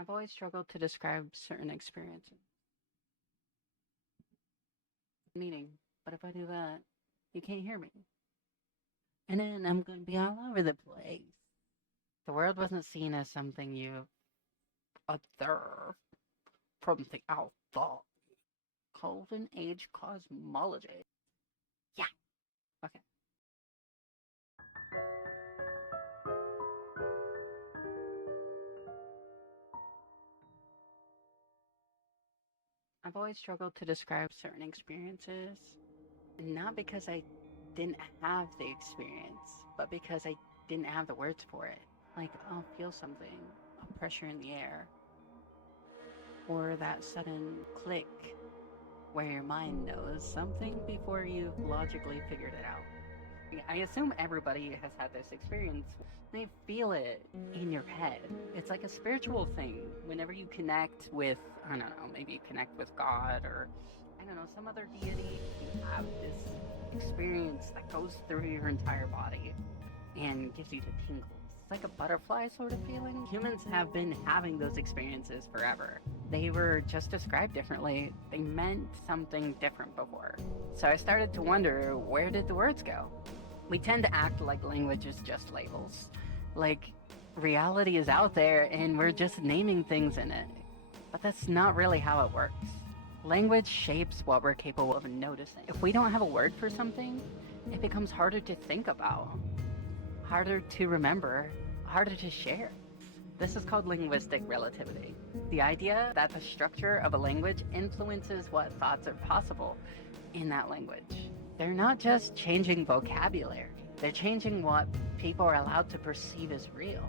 I've always struggled to describe certain experiences. Meaning, but if I do that, you can't hear me. And then I'm going to be all over the place. The world wasn't seen as something you observe from the outside. Golden Age cosmology. Yeah. Okay. I've always struggled to describe certain experiences, not because I didn't have the experience, but because I didn't have the words for it. Like, I'll feel something, a pressure in the air, or that sudden click where your mind knows something before you've logically figured it out. I assume everybody has had this experience. They feel it in your head. It's like a spiritual thing. Whenever you connect with, I don't know, maybe you connect with God or, I don't know, some other deity, you have this experience that goes through your entire body and gives you the tingles. It's like a butterfly sort of feeling. Humans have been having those experiences forever. They were just described differently. They meant something different before. So I started to wonder, where did the words go? We tend to act like language is just labels. Like reality is out there and we're just naming things in it. But that's not really how it works. Language shapes what we're capable of noticing. If we don't have a word for something, it becomes harder to think about, harder to remember, harder to share. This is called linguistic relativity. The idea that the structure of a language influences what thoughts are possible in that language. They're not just changing vocabulary, they're changing what people are allowed to perceive as real.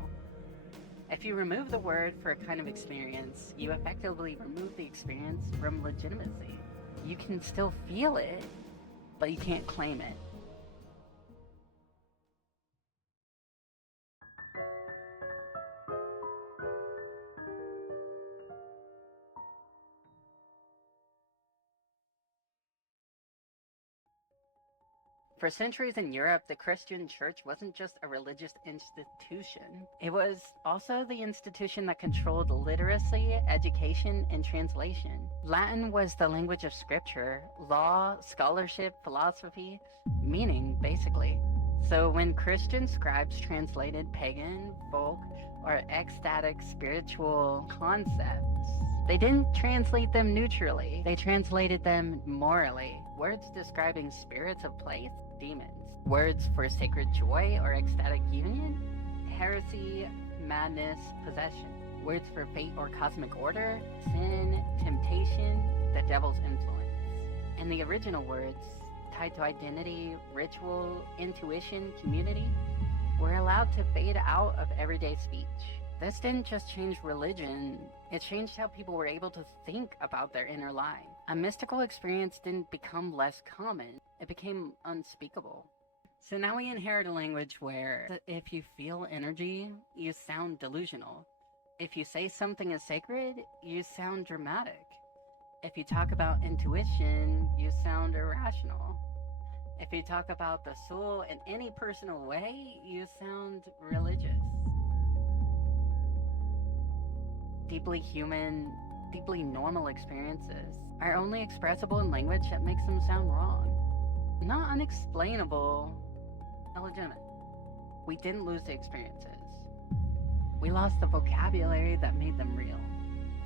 If you remove the word for a kind of experience, you effectively remove the experience from legitimacy. You can still feel it, but you can't claim it. For centuries in Europe, the Christian church wasn't just a religious institution. It was also the institution that controlled literacy, education, and translation. Latin was the language of scripture, law, scholarship, philosophy, meaning, basically. So when Christian scribes translated pagan, folk, or ecstatic spiritual concepts, they didn't translate them neutrally. They translated them morally. Words describing spirits of place, demons. Words for sacred joy or ecstatic union, heresy, madness, possession. Words for fate or cosmic order, sin, temptation, the devil's influence. And the original words, tied to identity, ritual, intuition, community, were allowed to fade out of everyday speech. This didn't just change religion, it changed how people were able to think about their inner life. A mystical experience didn't become less common, it became unspeakable. So now we inherit a language where if you feel energy, you sound delusional. If you say something is sacred, you sound dramatic. If you talk about intuition, you sound irrational. If you talk about the soul in any personal way, you sound religious. Deeply human, deeply normal experiences are only expressible in language that makes them sound wrong. Not unexplainable, illegitimate. We didn't lose the experiences. We lost the vocabulary that made them real.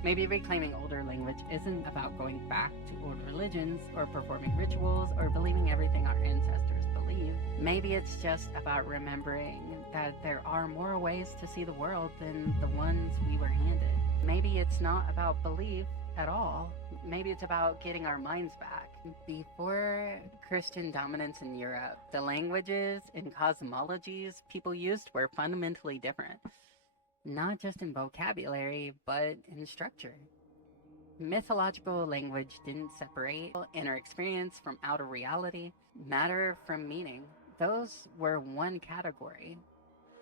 Maybe reclaiming older language isn't about going back to old religions or performing rituals or believing everything our ancestors believed. Maybe it's just about remembering that there are more ways to see the world than the ones we were handed. Maybe it's not about belief at all. Maybe it's about getting our minds back. Before Christian dominance in Europe, the languages and cosmologies people used were fundamentally different. Not just in vocabulary, but in structure. Mythological language didn't separate inner experience from outer reality, matter from meaning. Those were one category.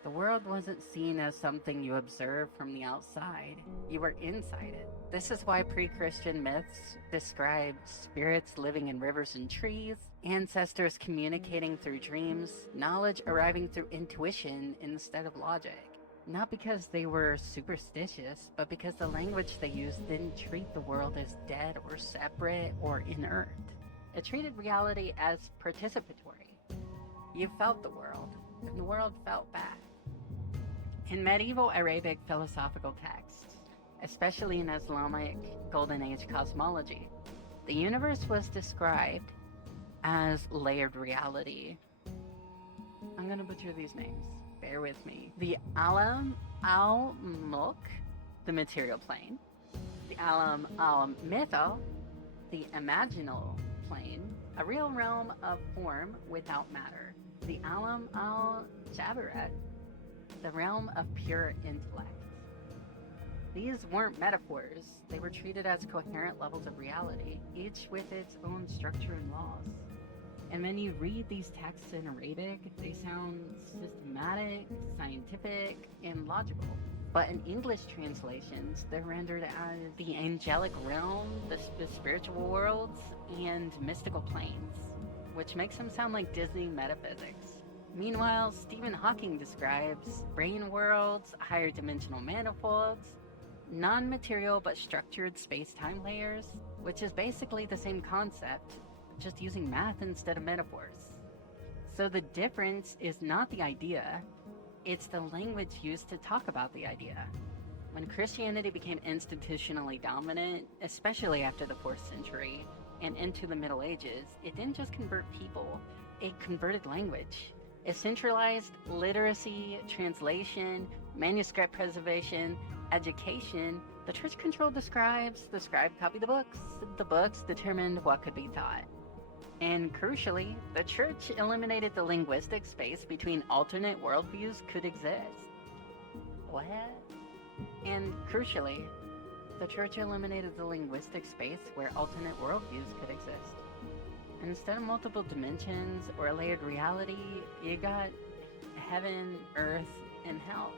The world wasn't seen as something you observed from the outside. You were inside it. This is why pre-Christian myths describe spirits living in rivers and trees, ancestors communicating through dreams, knowledge arriving through intuition instead of logic. Not because they were superstitious, but because the language they used didn't treat the world as dead or separate or inert. It treated reality as participatory. You felt the world, and the world felt back. In medieval Arabic philosophical texts, especially in Islamic Golden Age cosmology, the universe was described as layered reality. I'm gonna butcher these names. Bear with me. The Alam al-Mulk, the material plane. The Alam al-Mithal, the imaginal plane, a real realm of form without matter. The Alam al-Jabarat, the realm of pure intellect. These weren't metaphors, they were treated as coherent levels of reality, each with its own structure and laws. And when you read these texts in Arabic, they sound systematic, scientific, and logical. But in English translations, they're rendered as the angelic realm, the spiritual worlds, and mystical planes, which makes them sound like Disney metaphysics. Meanwhile, Stephen Hawking describes brain worlds, higher dimensional manifolds, non-material but structured space-time layers, which is basically the same concept, just using math instead of metaphors. So the difference is not the idea, it's the language used to talk about the idea. When Christianity became institutionally dominant, especially after the 4th century and into the Middle Ages, it didn't just convert people, it converted language. It centralized literacy, translation, manuscript preservation, education. The church controlled the scribes copied the books determined what could be taught. And crucially, the church eliminated the linguistic space between alternate worldviews could exist. What? And crucially, the church eliminated the linguistic space where alternate worldviews could exist. Instead of multiple dimensions or a layered reality, you got heaven, earth, and hell.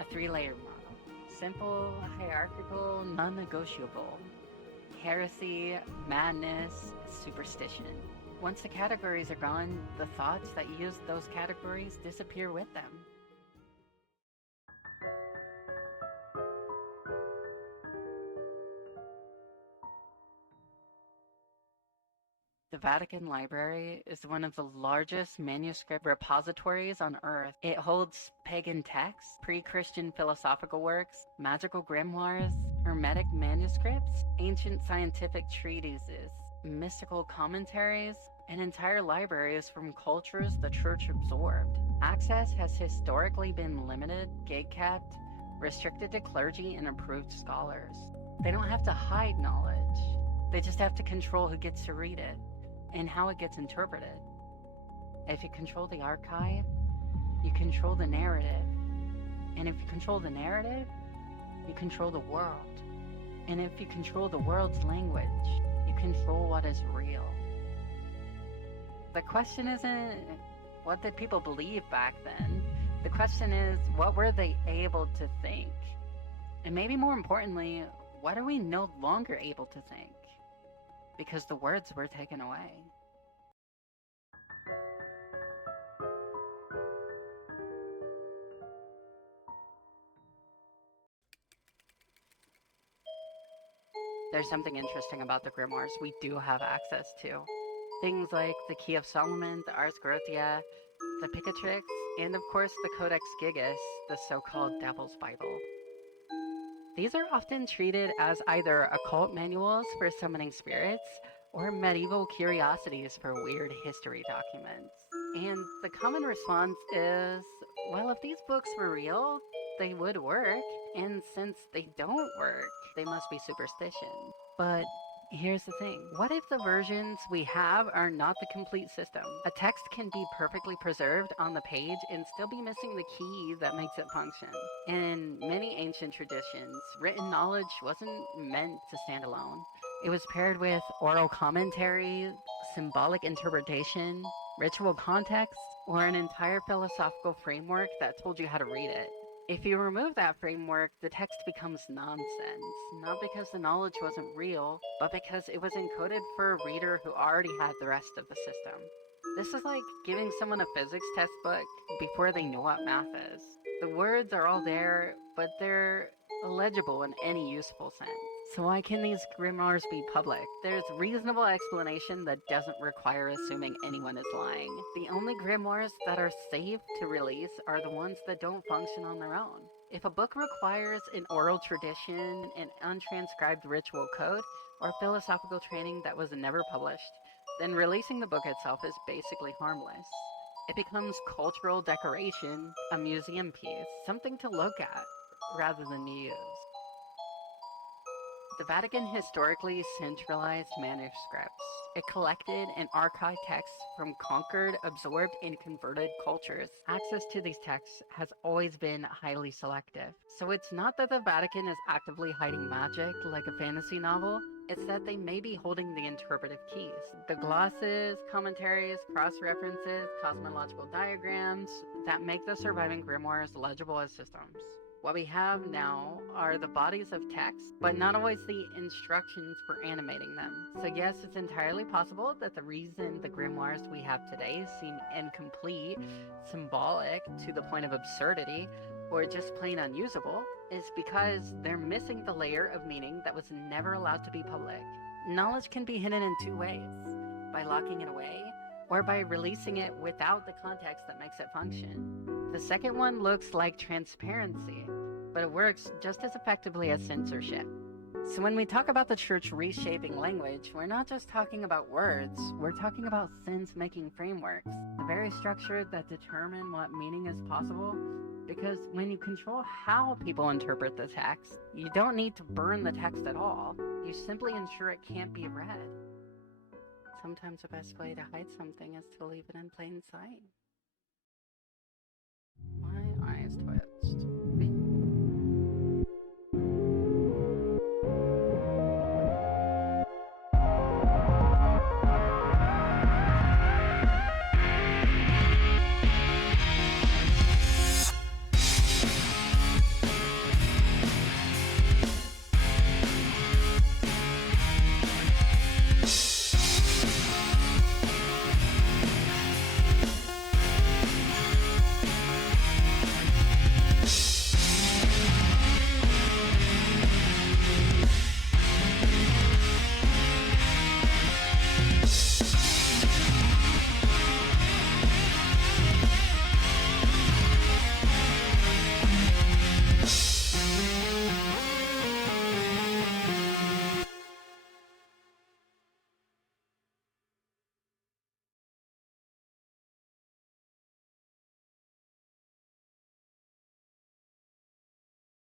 A 3-layer model. Simple, hierarchical, non-negotiable. Heresy, madness, superstition. Once the categories are gone, the thoughts that use those categories disappear with them. The Vatican Library is one of the largest manuscript repositories on Earth. It holds pagan texts, pre-Christian philosophical works, magical grimoires, hermetic manuscripts, ancient scientific treatises, mystical commentaries, and entire libraries from cultures the church absorbed. Access has historically been limited, gate-kept, restricted to clergy and approved scholars. They don't have to hide knowledge. They just have to control who gets to read it and how it gets interpreted. If you control the archive, you control the narrative. And if you control the narrative, you control the world. And if you control the world's language, you control what is real. The question isn't, what did people believe back then? The question is, what were they able to think? And maybe more importantly, what are we no longer able to think? Because the words were taken away. There's something interesting about the grimoires we do have access to. Things like the Key of Solomon, the Ars Goetia, the Picatrix, and of course the Codex Gigas, the so-called Devil's Bible. These are often treated as either occult manuals for summoning spirits or medieval curiosities for weird history documents. And the common response is, well, if these books were real, they would work, and since they don't work, they must be superstition. But here's the thing. What if the versions we have are not the complete system? A text can be perfectly preserved on the page and still be missing the key that makes it function. In many ancient traditions, written knowledge wasn't meant to stand alone. It was paired with oral commentary, symbolic interpretation, ritual context, or an entire philosophical framework that told you how to read it. If you remove that framework, the text becomes nonsense, not because the knowledge wasn't real, but because it was encoded for a reader who already had the rest of the system. This is like giving someone a physics textbook before they know what math is. The words are all there, but they're illegible in any useful sense. So why can these grimoires be public? There's reasonable explanation that doesn't require assuming anyone is lying. The only grimoires that are safe to release are the ones that don't function on their own. If a book requires an oral tradition, an untranscribed ritual code, or philosophical training that was never published, then releasing the book itself is basically harmless. It becomes cultural decoration, a museum piece, something to look at rather than use. The Vatican historically centralized manuscripts. It collected and archived texts from conquered, absorbed, and converted cultures. Access to these texts has always been highly selective. So it's not that the Vatican is actively hiding magic like a fantasy novel, it's that they may be holding the interpretive keys. The glosses, commentaries, cross-references, cosmological diagrams that make the surviving grimoires legible as systems. What we have now are the bodies of text, but not always the instructions for animating them. So yes, it's entirely possible that the reason the grimoires we have today seem incomplete, symbolic to the point of absurdity, or just plain unusable, is because they're missing the layer of meaning that was never allowed to be public. Knowledge can be hidden in two ways: by locking it away, or by releasing it without the context that makes it function. The second one looks like transparency, but it works just as effectively as censorship. So when we talk about the church reshaping language, we're not just talking about words, we're talking about sense-making frameworks, the very structure that determine what meaning is possible, because when you control how people interpret the text, you don't need to burn the text at all. You simply ensure it can't be read. Sometimes the best way to hide something is to leave it in plain sight.